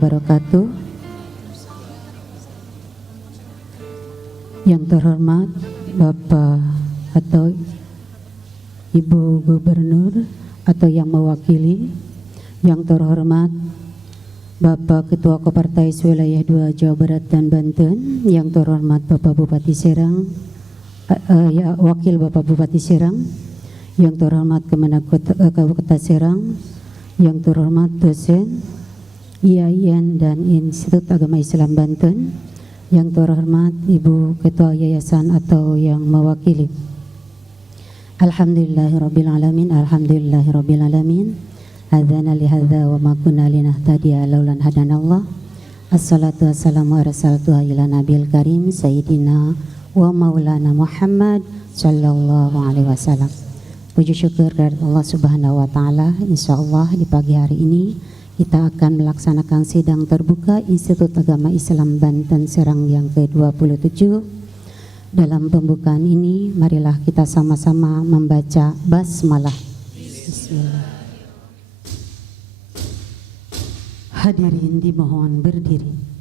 Wabarakatuh. Yang terhormat Bapak atau Ibu Gubernur atau yang mewakili Yang terhormat Bapak Ketua Kopartais Wilayah 2 Jawa Barat dan Banten, yang terhormat Bapak Bupati Serang, Wakil Bapak Bupati Serang, yang terhormat Kemenag Kabupaten Serang, yang terhormat dosen IAIN dan Institut Agama Islam Banten, yang terhormat Ibu Ketua Yayasan atau yang mewakili. Alhamdulillahirrabbilalamin, alhamdulillahirrabbilalamin. Hadzana lihadza wa ma kunna linahtadiya laulan hadanallah. Assalatu wassalamu ala ila nabil karim Sayyidina wa maulana Muhammad sallallahu alaihi wasallam. Puji syukur kepada Allah Subhanahu wa taala. Insyaallah di pagi hari ini kita akan melaksanakan sidang terbuka Institut Agama Islam Banten Serang yang ke-27. Dalam pembukaan ini, marilah kita sama-sama membaca basmalah. Bismillah. Hadirin dimohon berdiri.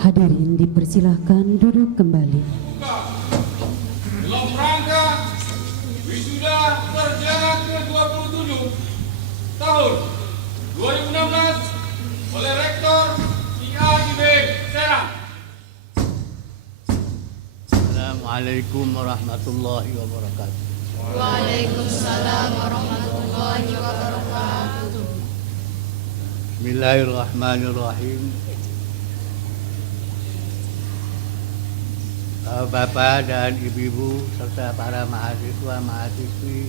Hadirin dipersilahkan duduk kembali. Dalam rangka wisuda sarjana ke-27 tahun 2016 oleh Rektor IAIB Serang. Assalamualaikum warahmatullahi wabarakatuh. Waalaikumsalam warahmatullahi wabarakatuh. Bismillahirrahmanirrahim. Bapak dan ibu-ibu serta para mahasiswa-mahasiswi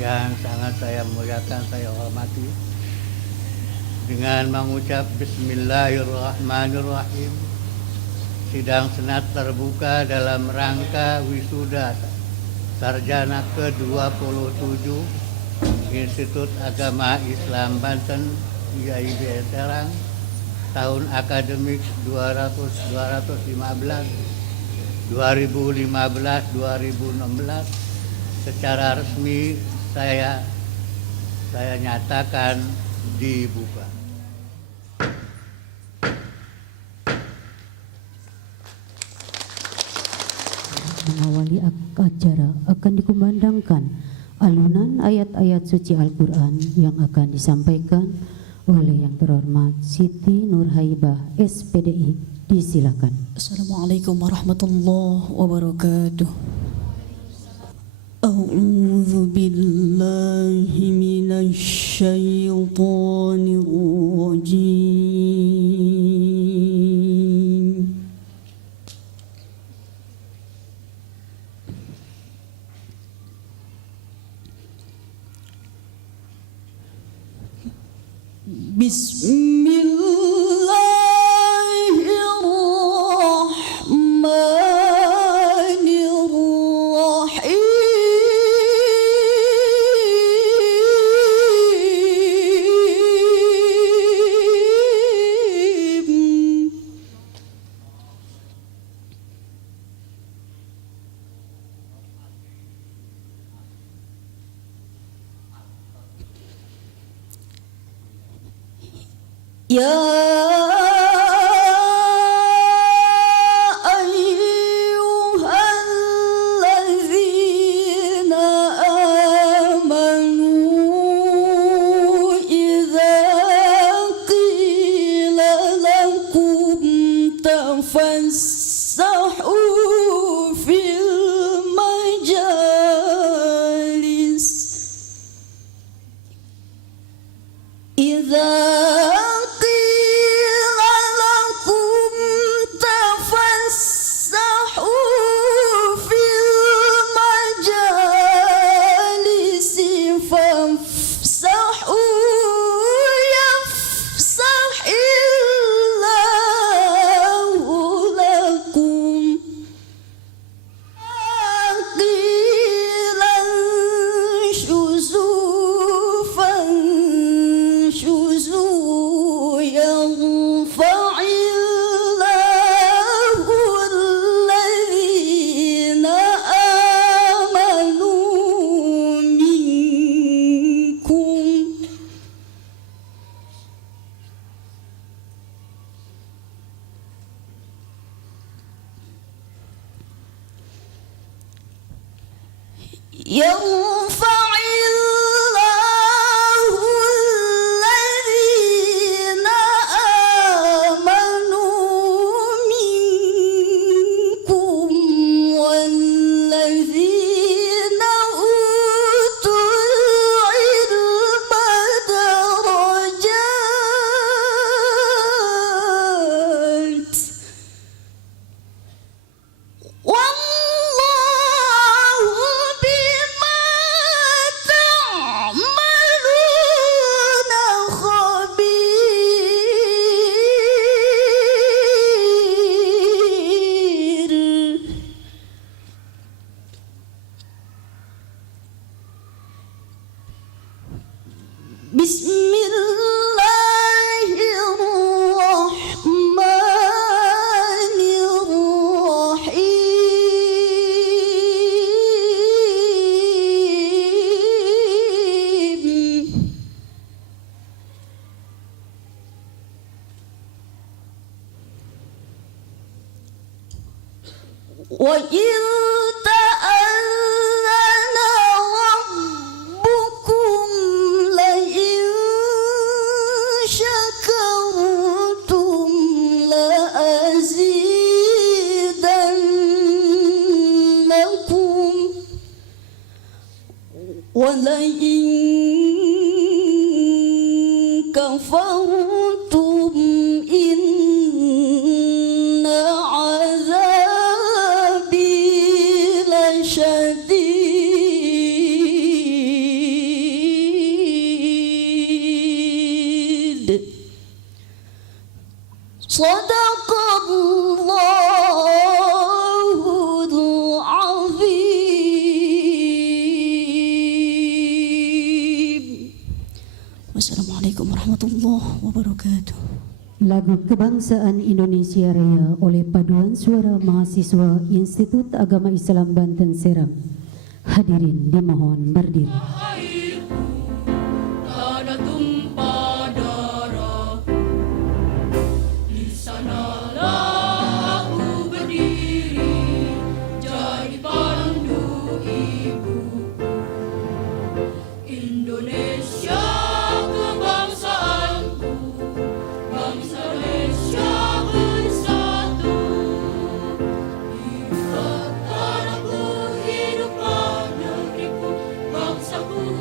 yang sangat saya muliakan, saya hormati, dengan mengucap Bismillahirrahmanirrahim, sidang senat terbuka dalam rangka wisuda sarjana ke-27 Institut Agama Islam Banten IAIB Serang tahun akademik 2015-2016 secara resmi saya nyatakan dibuka. Mengawali acara akan dikumandangkan alunan ayat-ayat suci Al-Quran yang akan disampaikan oleh yang terhormat Siti Nurhaibah SPDI. Disilakan. Assalamualaikum warahmatullahi wabarakatuh. A'udzu billahi minasy syaithanir rajim. Bismillahirrahmanirrahim. Ya ayyuhallazina amanu idza qila lakum tafassahu fil majalis idza yarfa'illahu alladhina amanu minkum walladzina utul ilma darajat. Wallahu bima ta'maluna khabir. Bismillahirrahmanirrahim. وَإِذْ تَأَذَّنَ رَبُّكُمْ لَئِن شَكَرْتُمْ لَأَزِيدَنَّكُمْ وَلَئِن كَفَرْتُمْ إِنَّ عَذَابِي لَشَدِيدٌ. Sadaqallahul azim. Wassalamualaikum warahmatullahi wabarakatuh. Lagu Kebangsaan Indonesia Raya oleh Paduan Suara Mahasiswa Institut Agama Islam Banten Serang. Hadirin dimohon berdiri. Tanah tumpah darah, di sanalah aku berdiri, jadi pandu ibu. Indonesia kebangsaanku, bangsa Indonesia bersatu. Ikatan aku hidupkan negeriku, bangsaku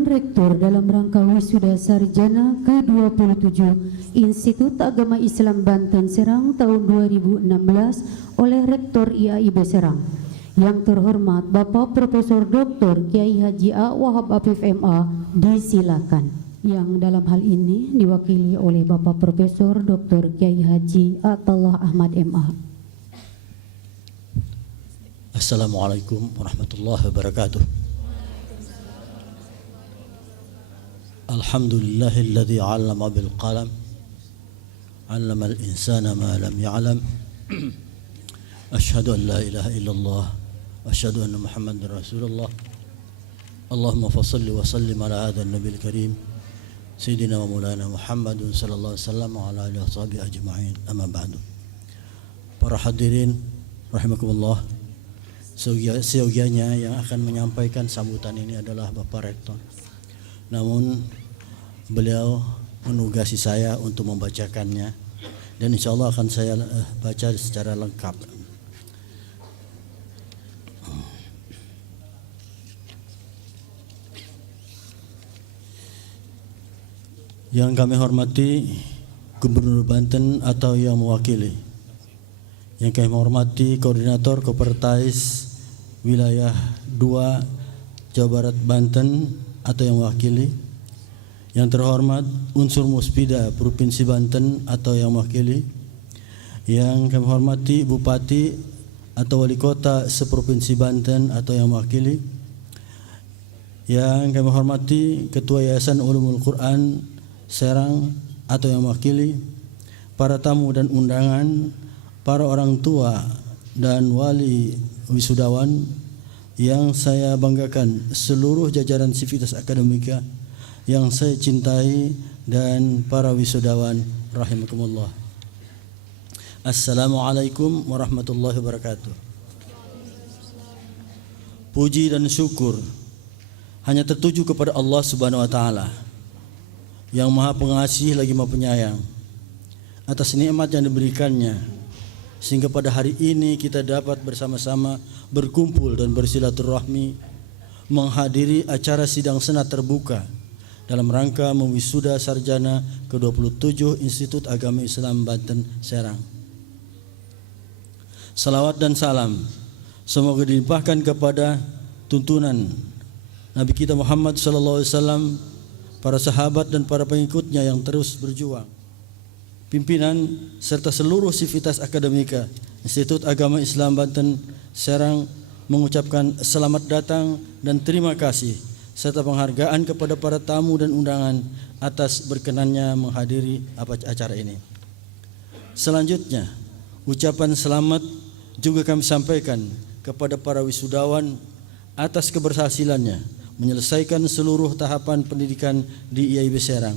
Pemilihan Rektor dalam rangka wisuda sarjana ke-27 Institut Agama Islam Banten Serang tahun 2016 oleh Rektor IAIB Serang. Yang terhormat Bapak Profesor Dr. Kiai Haji A. Wahab Afif MA disilakan. Yang dalam hal ini diwakili oleh Bapak Profesor Dr. Kiai Haji Atullah Ahmad MA. Assalamualaikum warahmatullahi wabarakatuh. Alhamdulillahilladzi 'allama bil qalam 'allama al insana ma lam ya'lam. Asyhadu an la ilaha illallah wa asyhadu anna Muhammadar Rasulullah. Allahumma fashalli wa sallim ala hadzal nabiyil karim sayyidina wa maulana Muhammadin sallallahu alaihi wasallam wa ala alihi washabihi ajma'in. Amma ba'du. Para hadirin rahimakumullah, seyogianya yang akan menyampaikan sambutan ini adalah Bapak Rektor. Namun beliau menugasi saya untuk membacakannya dan insya Allah akan saya baca secara lengkap. Yang kami hormati Gubernur Banten atau yang mewakili, yang kami hormati Koordinator Kopertais Wilayah 2 Jawa Barat Banten atau yang mewakili, yang terhormat unsur Muspida Provinsi Banten atau yang mewakili, yang kami hormati Bupati atau Wali Kota seprovinsi Banten atau yang mewakili, yang kami hormati Ketua Yayasan Ulumul Quran Serang atau yang mewakili, para tamu dan undangan, para orang tua dan wali wisudawan yang saya banggakan, seluruh jajaran Sivitas Akademika yang saya cintai, dan para wisudawan rahimakumullah. Assalamualaikum warahmatullahi wabarakatuh. Puji dan syukur hanya tertuju kepada Allah Subhanahu wa taala yang Maha Pengasih lagi Maha Penyayang atas nikmat yang diberikannya, sehingga pada hari ini kita dapat bersama-sama berkumpul dan bersilaturahmi menghadiri acara sidang senat terbuka dalam rangka mewisuda sarjana ke-27 Institut Agama Islam Banten Serang. Salawat dan salam semoga dilimpahkan kepada tuntunan Nabi kita Muhammad SAW, para sahabat dan para pengikutnya yang terus berjuang, pimpinan serta seluruh Sivitas Akademika Institut Agama Islam Banten Serang mengucapkan selamat datang dan terima kasih serta penghargaan kepada para tamu dan undangan atas berkenannya menghadiri acara ini. Selanjutnya, ucapan selamat juga kami sampaikan kepada para wisudawan atas keberhasilannya menyelesaikan seluruh tahapan pendidikan di IAIB Serang.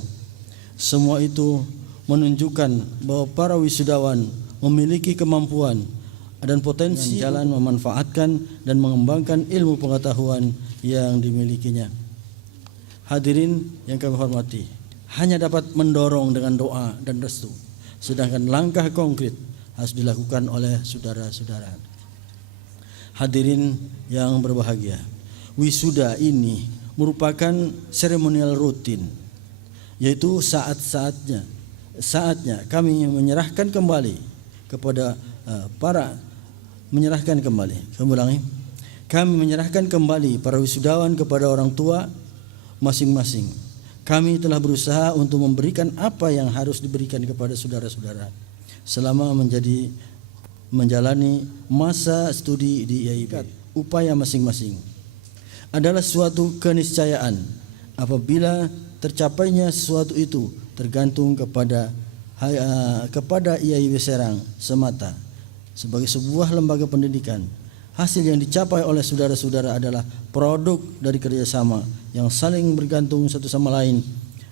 Semua itu menunjukkan bahwa para wisudawan memiliki kemampuan dan potensi jalan memanfaatkan dan mengembangkan ilmu pengetahuan yang dimilikinya. Hadirin yang kami hormati, hanya dapat mendorong dengan doa dan restu, sedangkan langkah konkret harus dilakukan oleh saudara-saudara. Hadirin yang berbahagia, wisuda ini merupakan seremonial rutin, yaitu saatnya kami menyerahkan kembali kepada kami menyerahkan kembali para wisudawan kepada orang tua masing-masing. Kami telah berusaha untuk memberikan apa yang harus diberikan kepada saudara-saudara selama menjalani masa studi di IAIB. Upaya masing-masing adalah suatu keniscayaan. Apabila tercapainya sesuatu itu tergantung kepada IAIB Serang semata sebagai sebuah lembaga pendidikan. Hasil yang dicapai oleh saudara-saudara adalah produk dari kerjasama yang saling bergantung satu sama lain,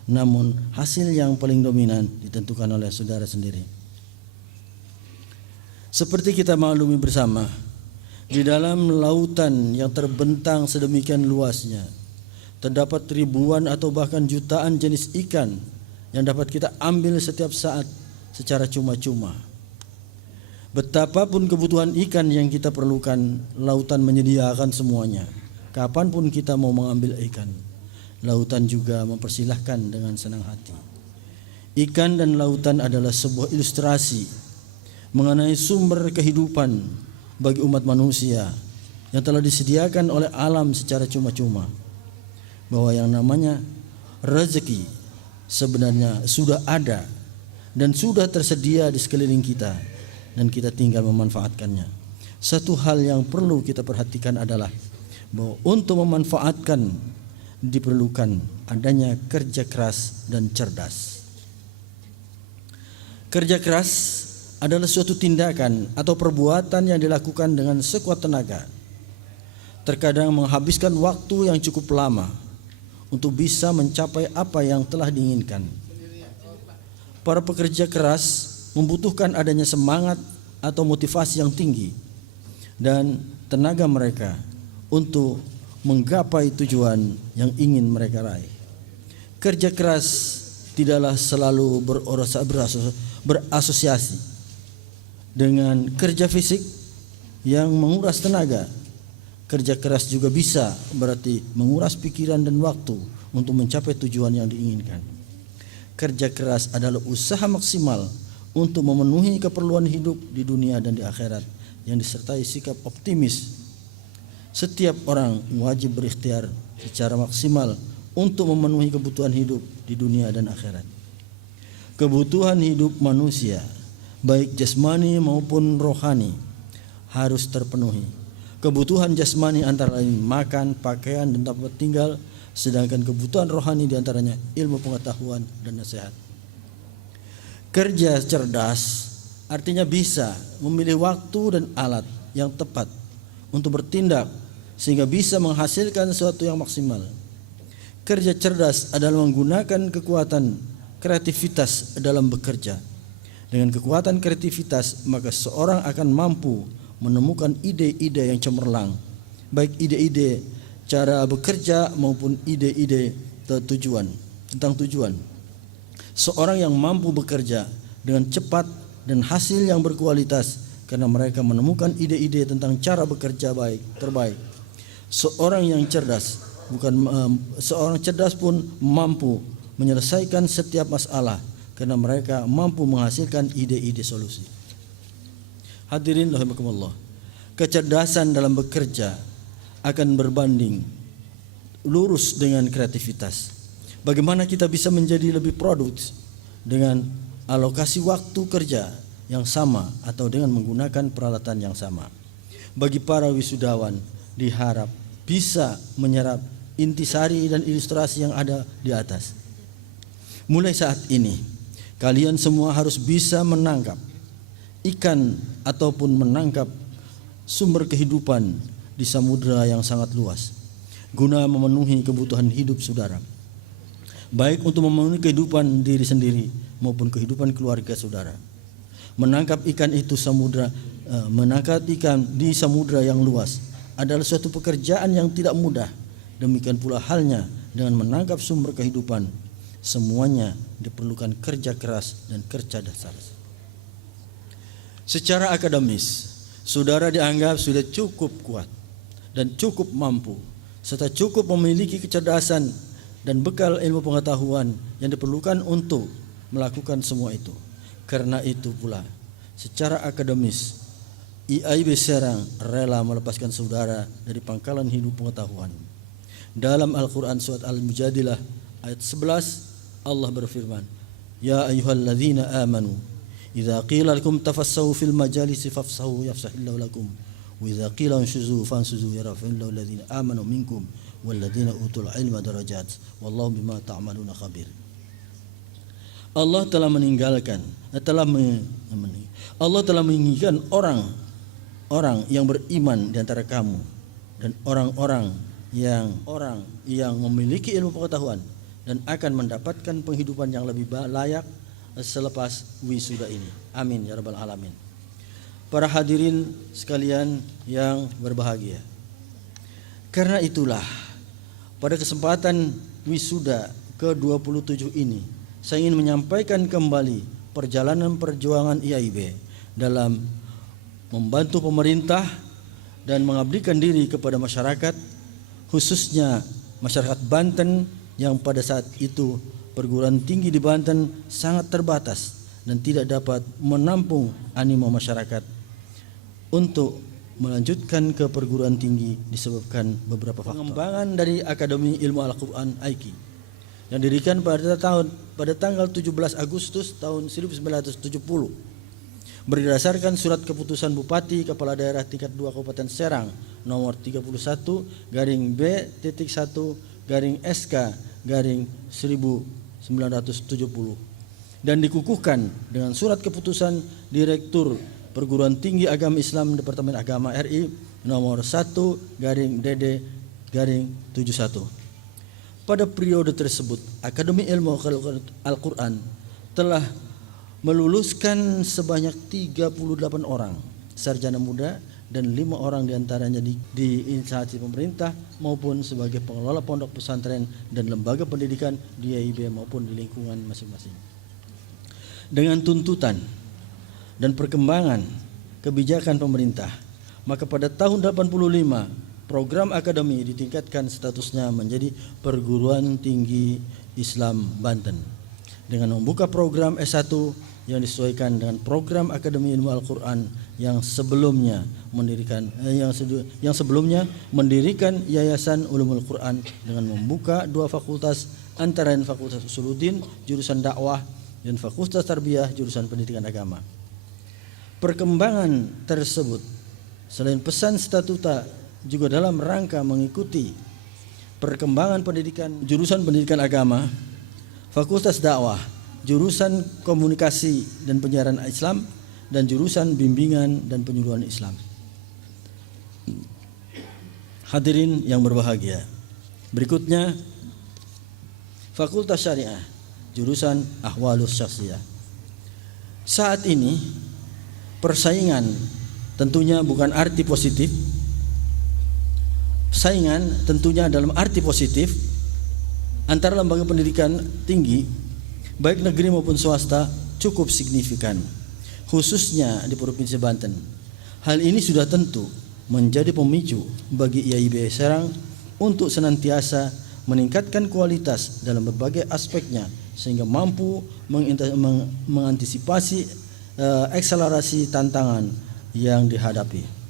namun hasil yang paling dominan ditentukan oleh saudara sendiri. Seperti kita maklumi bersama, di dalam lautan yang terbentang sedemikian luasnya terdapat ribuan atau bahkan jutaan jenis ikan yang dapat kita ambil setiap saat secara cuma-cuma. Betapapun kebutuhan ikan yang kita perlukan, lautan menyediakan semuanya. Kapanpun kita mau mengambil ikan. lautan juga mempersilahkan dengan senang hati. Ikan dan lautan adalah sebuah ilustrasi mengenai sumber kehidupan bagi umat manusia yang telah disediakan oleh alam secara cuma-cuma. Bahwa yang namanya rezeki sebenarnya sudah ada dan sudah tersedia di sekeliling kita, dan kita tinggal memanfaatkannya. Satu hal yang perlu kita perhatikan adalah bahwa untuk memanfaatkan diperlukan adanya kerja keras dan cerdas. Kerja keras adalah suatu tindakan atau perbuatan yang dilakukan dengan sekuat tenaga, terkadang menghabiskan waktu yang cukup lama untuk bisa mencapai apa yang telah diinginkan. Para pekerja keras membutuhkan adanya semangat atau motivasi yang tinggi dan tenaga mereka untuk menggapai tujuan yang ingin mereka raih. Kerja keras tidaklah selalu berasosiasi dengan kerja fisik yang menguras tenaga. Kerja keras juga bisa berarti menguras pikiran dan waktu untuk mencapai tujuan yang diinginkan. Kerja keras adalah usaha maksimal untuk memenuhi keperluan hidup di dunia dan di akhirat yang disertai sikap optimis. Setiap orang wajib berikhtiar secara maksimal untuk memenuhi kebutuhan hidup di dunia dan akhirat. Kebutuhan hidup manusia, baik jasmani maupun rohani, harus terpenuhi. Kebutuhan jasmani antara lain makan, pakaian, dan tempat tinggal, sedangkan kebutuhan rohani diantaranya ilmu pengetahuan dan nasihat. Kerja cerdas artinya bisa memilih waktu dan alat yang tepat untuk bertindak sehingga bisa menghasilkan sesuatu yang maksimal. Kerja cerdas adalah menggunakan kekuatan kreativitas dalam bekerja. Dengan kekuatan kreativitas maka seorang akan mampu menemukan ide-ide yang cemerlang, baik ide-ide cara bekerja maupun ide-ide tentang tujuan. Seorang yang mampu bekerja dengan cepat dan hasil yang berkualitas karena mereka menemukan ide-ide tentang cara bekerja terbaik. Seorang cerdas pun mampu menyelesaikan setiap masalah karena mereka mampu menghasilkan ide-ide solusi. Hadirin rahimakumullah, kecerdasan dalam bekerja akan berbanding lurus dengan kreativitas. Bagaimana kita bisa menjadi lebih produktif dengan alokasi waktu kerja yang sama atau dengan menggunakan peralatan yang sama. Bagi para wisudawan diharap bisa menyerap intisari dan ilustrasi yang ada di atas. Mulai saat ini kalian semua harus bisa menangkap ikan ataupun menangkap sumber kehidupan di samudera yang sangat luas guna memenuhi kebutuhan hidup saudara, baik untuk memenuhi kehidupan diri sendiri maupun kehidupan keluarga saudara. Menangkap ikan di samudera yang luas adalah suatu pekerjaan yang tidak mudah. Demikian pula halnya dengan menangkap sumber kehidupan. Semuanya diperlukan kerja keras dan kerja dasar. Secara akademis, saudara dianggap sudah cukup kuat dan cukup mampu, serta cukup memiliki kecerdasan dan bekal ilmu pengetahuan yang diperlukan untuk melakukan semua itu. Karena itu pula, secara akademis, IAIB Serang rela melepaskan saudara dari pangkalan hidup pengetahuan. Dalam Al-Quran surat Al-Mujadilah ayat 11, Allah berfirman, Ya ayyuhalladzina amanu idza qila lakum tafassahu fil majalisi fafsahu yafsahillahu lakum wa idza qila unshuzu fansuzu yarfa'illahu alladzina amanu minkum walladzina utul ilma darajat wallahu bima ta'maluna khabir. Allah telah menginginkan orang yang beriman di antara kamu dan orang yang memiliki ilmu pengetahuan dan akan mendapatkan penghidupan yang lebih layak selepas wisuda ini. Amin ya rabbal alamin. Para hadirin sekalian yang berbahagia, karena itulah pada kesempatan wisuda ke-27 ini saya ingin menyampaikan kembali perjalanan perjuangan IAIB dalam membantu pemerintah dan mengabdikan diri kepada masyarakat, khususnya masyarakat Banten yang pada saat itu perguruan tinggi di Banten sangat terbatas dan tidak dapat menampung animo masyarakat untuk melanjutkan ke perguruan tinggi disebabkan beberapa faktor. Pengembangan dari Akademi Ilmu Al-Quran AIKI yang didirikan pada tanggal 17 Agustus tahun 1970 berdasarkan surat keputusan Bupati Kepala Daerah tingkat 2 Kabupaten Serang nomor 31/BTT1-SK/1970 dan dikukuhkan dengan surat keputusan Direktur Perguruan Tinggi Agama Islam Departemen Agama RI nomor 1/DD/71. Pada periode tersebut Akademi Ilmu Al-Quran telah meluluskan sebanyak 38 orang sarjana muda dan 5 orang diantaranya di instansi pemerintah maupun sebagai pengelola pondok pesantren dan lembaga pendidikan di IAIB maupun di lingkungan masing-masing. Dengan tuntutan dan perkembangan kebijakan pemerintah, maka pada tahun 85 program akademi ditingkatkan statusnya menjadi Perguruan Tinggi Islam Banten dengan membuka program S1 yang disesuaikan dengan program Akademi Ilmu Al-Quran yang sebelumnya mendirikan Yayasan Ulumul Quran dengan membuka 2 fakultas antara lain Fakultas Usuluddin jurusan dakwah dan Fakultas Tarbiyah jurusan pendidikan agama. Perkembangan tersebut selain pesan statuta juga dalam rangka mengikuti perkembangan pendidikan jurusan pendidikan agama, Fakultas Dakwah, jurusan komunikasi dan penyiaran Islam, dan jurusan bimbingan dan penyuluhan Islam. Hadirin yang berbahagia, berikutnya Fakultas Syariah, jurusan Ahwalus Syakhsiyah. Saat ini persaingan tentunya bukan arti positif. Saingan tentunya dalam arti positif antara lembaga pendidikan tinggi baik negeri maupun swasta cukup signifikan, khususnya di Provinsi Banten. Hal ini sudah tentu menjadi pemicu bagi IAIB Serang untuk senantiasa meningkatkan kualitas dalam berbagai aspeknya sehingga mampu mengantisipasi akselerasi tantangan yang dihadapi.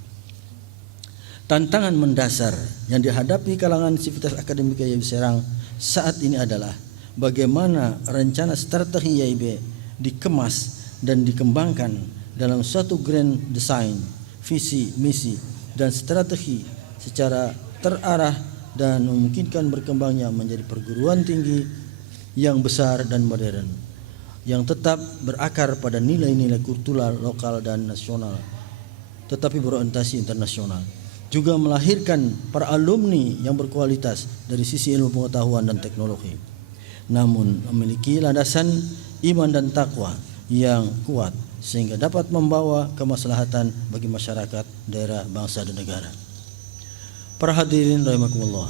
Tantangan mendasar yang dihadapi kalangan sivitas akademik IAIB Serang saat ini adalah bagaimana rencana strategi IAIB dikemas dan dikembangkan dalam suatu grand design, visi, misi, dan strategi secara terarah dan memungkinkan berkembangnya menjadi perguruan tinggi yang besar dan modern, yang tetap berakar pada nilai-nilai kultural lokal dan nasional, tetapi berorientasi internasional. Juga melahirkan para alumni yang berkualitas dari sisi ilmu pengetahuan dan teknologi, namun memiliki landasan iman dan takwa yang kuat sehingga dapat membawa kemaslahatan bagi masyarakat, daerah, bangsa, dan negara. Para hadirin rahimakumullah,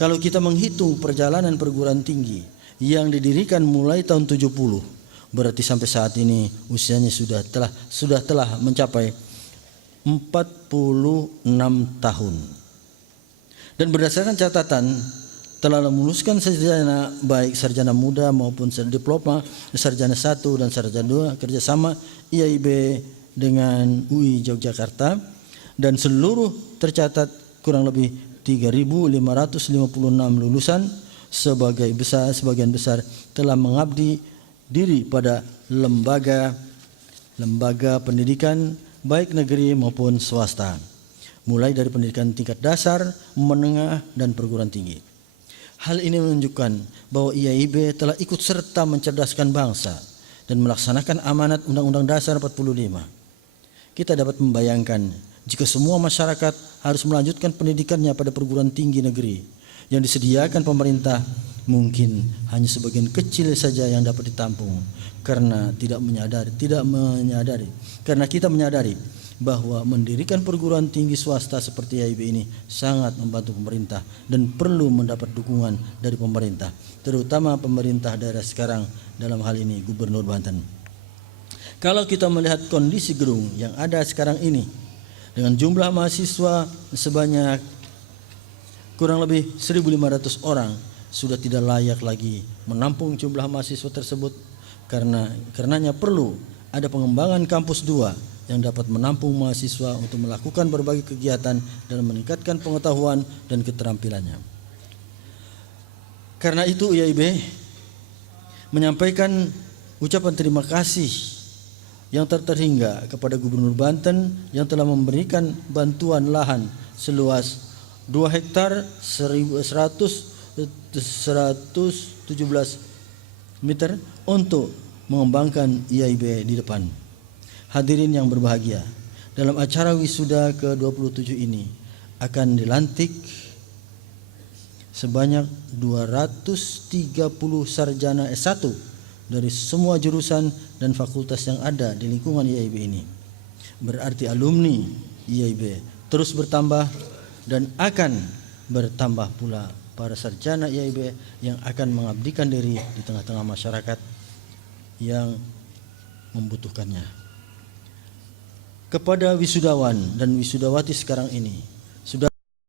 kalau kita menghitung perjalanan perguruan tinggi yang didirikan mulai tahun 70, berarti sampai saat ini usianya sudah telah mencapai 46 tahun. Dan berdasarkan catatan telah meluluskan sarjana baik sarjana muda maupun diploma, sarjana 1 dan sarjana 2 kerjasama IAIB dengan UI Yogyakarta, dan seluruh tercatat kurang lebih 3.556 lulusan. Sebagian besar telah mengabdi diri pada lembaga pendidikan baik negeri maupun swasta, mulai dari pendidikan tingkat dasar, menengah, dan perguruan tinggi. Hal ini menunjukkan bahwa IAIB telah ikut serta mencerdaskan bangsa dan melaksanakan amanat Undang-Undang Dasar 45. Kita dapat membayangkan jika semua masyarakat harus melanjutkan pendidikannya pada perguruan tinggi negeri yang disediakan pemerintah, mungkin hanya sebagian kecil saja yang dapat ditampung karena kita menyadari bahwa mendirikan perguruan tinggi swasta seperti IAIB ini sangat membantu pemerintah dan perlu mendapat dukungan dari pemerintah, terutama pemerintah daerah sekarang, dalam hal ini Gubernur Banten. Kalau kita melihat kondisi gedung yang ada sekarang ini dengan jumlah mahasiswa sebanyak kurang lebih 1.500 orang sudah tidak layak lagi menampung jumlah mahasiswa tersebut, karenanya perlu ada pengembangan kampus 2 yang dapat menampung mahasiswa untuk melakukan berbagai kegiatan dan meningkatkan pengetahuan dan keterampilannya. Karena itu IAIB menyampaikan ucapan terima kasih yang terhingga kepada Gubernur Banten yang telah memberikan bantuan lahan seluas 2 hektar 117 meter untuk mengembangkan IAIB di depan. Hadirin yang berbahagia, dalam acara wisuda ke-27 ini akan dilantik sebanyak 230 sarjana S1 dari semua jurusan dan fakultas yang ada di lingkungan IAIB ini. Berarti alumni IAIB terus bertambah dan akan bertambah pula para sarjana IAIB yang akan mengabdikan diri di tengah-tengah masyarakat yang membutuhkannya. Kepada wisudawan dan wisudawati sekarang ini,